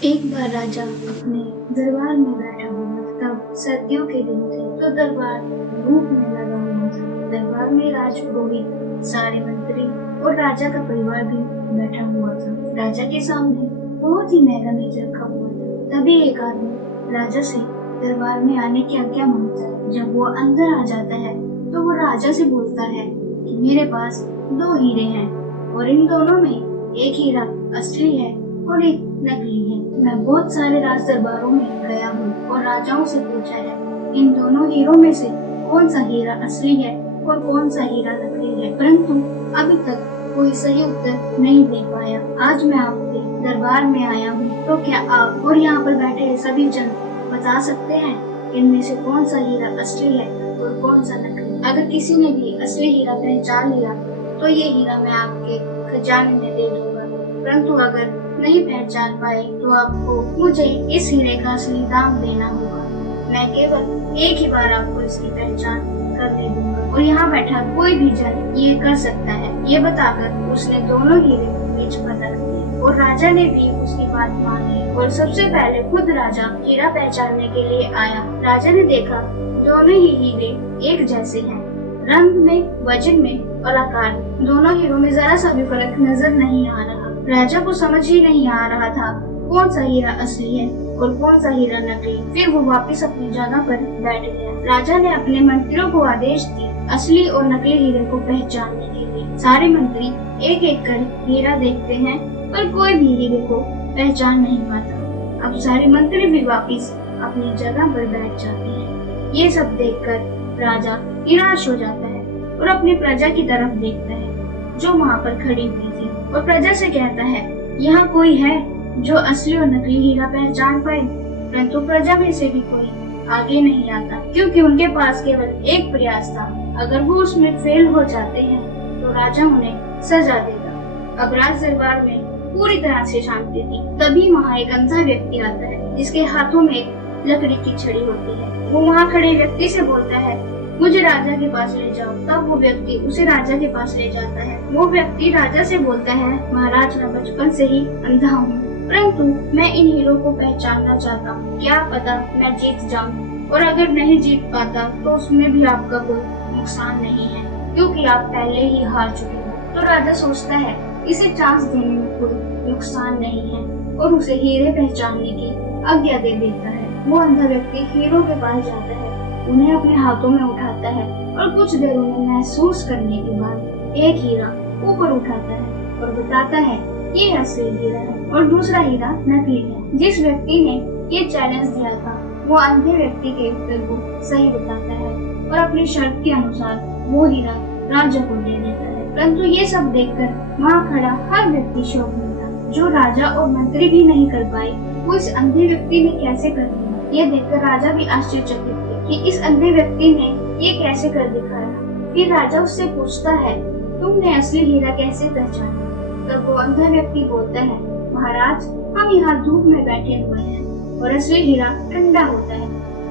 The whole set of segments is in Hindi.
एक बार राजा अपने दरबार में बैठा हुआ था। तब सर्दियों के दिन थे, तो दरबार धूप में लगा हुआ था। दरबार में राजपुरोहित, सारे मंत्री और राजा का परिवार भी बैठा हुआ था। राजा के सामने बहुत ही महंगा मेज रखा हुआ था। तभी एक आदमी राजा से दरबार में आने की आज्ञा मांगता है। जब वो अंदर आ जाता है तो वो राजा से बोलता है कि मेरे पास 2 हीरे हैं और इन दोनों में एक हीरा असली है और एक नकली है। मैं बहुत सारे राज दरबारों में गया हूँ और राजाओं से पूछा है, इन दोनों हीरों में से कौन सा हीरा असली है और कौन सा हीरा नकली है, परंतु अभी तक कोई सही उत्तर नहीं दे पाया। आज मैं आपके दरबार में आया हूँ, तो क्या आप और यहाँ पर बैठे सभी जन बता सकते हैं इनमें से कौन सा हीरा असली है और कौन सा नकली? अगर किसी ने भी असली हीरा पहचान लिया तो ये हीरा मैं आपके खजाने में दे दूंगा, परंतु अगर नहीं पहचान पाए तो आपको मुझे इस हीरे का असली दाम देना होगा। मैं केवल एक ही बार आपको इसकी पहचान करने दूंगा और यहाँ बैठा कोई भी जन ये कर सकता है। ये बताकर उसने दोनों हीरे बीच पर रख दिए और राजा ने भी उसकी बात मान ली और सबसे पहले खुद राजा हीरा पहचानने के लिए आया। राजा ने देखा दोनों ही हीरे एक जैसे हैं, रंग में, वजन में और आकार। दोनों हीरों में जरा सा भी फर्क नजर नहीं आ रहा। राजा को समझ ही नहीं आ रहा था कौन सा हीरा असली है और कौन सा हीरा नकली। फिर वो वापस अपनी जगह पर बैठ गया। राजा ने अपने मंत्रियों को आदेश दिया असली और नकली हीरे को पहचानने के लिए। सारे मंत्री एक एक कर हीरा देखते हैं पर कोई भी हीरे को पहचान नहीं पाता। अब सारे मंत्री भी वापस अपनी जगह पर बैठ जाते हैं। ये सब देखकर राजा निराश हो जाता है और अपनी प्रजा की तरफ देखता है जो वहाँ पर खड़ी हुई थी और प्रजा से कहता है, यहाँ कोई है जो असली और नकली हीरा पहचान पाए? परंतु प्रजा में से भी कोई आगे नहीं आता, क्योंकि उनके पास केवल एक प्रयास था। अगर वो उसमें फेल हो जाते हैं तो राजा उन्हें सजा देगा। अब राज दरबार में पूरी तरह से शांति थी। तभी वहाँ एक अंधा व्यक्ति आता है जिसके हाथों में एक लकड़ी की छड़ी होती है। वो वहाँ खड़े व्यक्ति से बोलता है, मुझे राजा के पास ले जाओ। तब वो व्यक्ति उसे राजा के पास ले जाता है। वो व्यक्ति राजा से बोलता है, महाराज मैं बचपन से ही अंधा हूँ, परंतु मैं इन हीरों को पहचानना चाहता हूँ। क्या पता मैं जीत जाऊँ, और अगर नहीं जीत पाता तो उसमें भी आपका कोई नुकसान नहीं है, क्योंकि आप पहले ही हार चुके हो। तो राजा सोचता है इसे चांस देने में कोई नुकसान नहीं है और उसे हीरे पहचानने की आज्ञा दे देता है। वो अंधा व्यक्ति हीरों के पास जाता है, उन्हें अपने हाथों में उठाता है और कुछ देर उन्हें महसूस करने के बाद एक हीरा ऊपर उठाता है और बताता है ये असली हीरा है और दूसरा हीरा नकली है। जिस व्यक्ति ने ये चैलेंज दिया था वो अंधे व्यक्ति के उत्तर को सही बताता है और अपनी शर्त के अनुसार वो हीरा राजा को दे देता है। परंतु ये सब देखकर वहाँ खड़ा हर व्यक्ति शौक में था। जो राजा और मंत्री भी नहीं कर पाए वो इस अंधे व्यक्ति ने कैसे कर दिया। ये देखकर राजा भी आश्चर्यचकित थे कि इस अंधे व्यक्ति ने ये कैसे कर दिखाया। फिर राजा उससे पूछता है, तुमने असली हीरा कैसे पहचाना? तब वो अंधा व्यक्ति बोलता है, महाराज हम यहाँ धूप में बैठे हुए हैं और असली हीरा ठंडा होता है,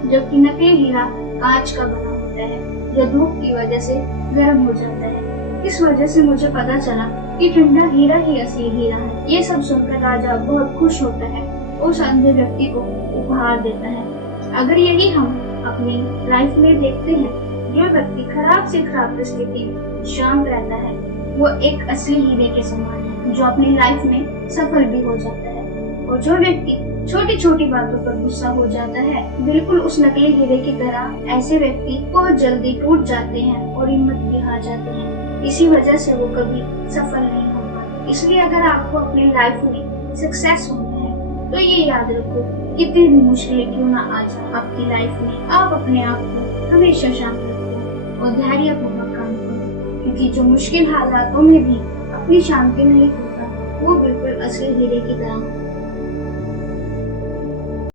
जबकि नकली हीरा कांच का बना होता है जो धूप की वजह से गर्म हो जाता है। इस वजह से मुझे पता चला कि ठंडा हीरा ही असली हीरा है। ये सब सुनकर राजा बहुत खुश होता है और उस अंधे व्यक्ति को उपहार देता है। अगर यही हम अपनी लाइफ में देखते हैं, जो व्यक्ति खराब से खराब परिस्थिति में शांत रहता है वो एक असली हीरे के समान है जो अपनी लाइफ में सफल भी हो जाता है, और जो व्यक्ति छोटी छोटी बातों पर गुस्सा हो जाता है बिल्कुल उस नकली हीरे की तरह, ऐसे व्यक्ति बहुत जल्दी टूट जाते हैं और हिम्मत भी हार जाते हैं। इसी वजह से वो कभी सफल नहीं हो पाते। इसलिए अगर आपको अपनी लाइफ में सक्सेस होना है तो ये याद रखो, कितनी भी मुश्किलें क्यों ना आ जाए आपकी लाइफ में, आप अपने आप को हमेशा शांत रखो और धैर्यपूर्वक काम करो, क्योंकि जो मुश्किल हालातों में भी अपनी शांति नहीं खोता वो बिल्कुल असली हीरे की तरह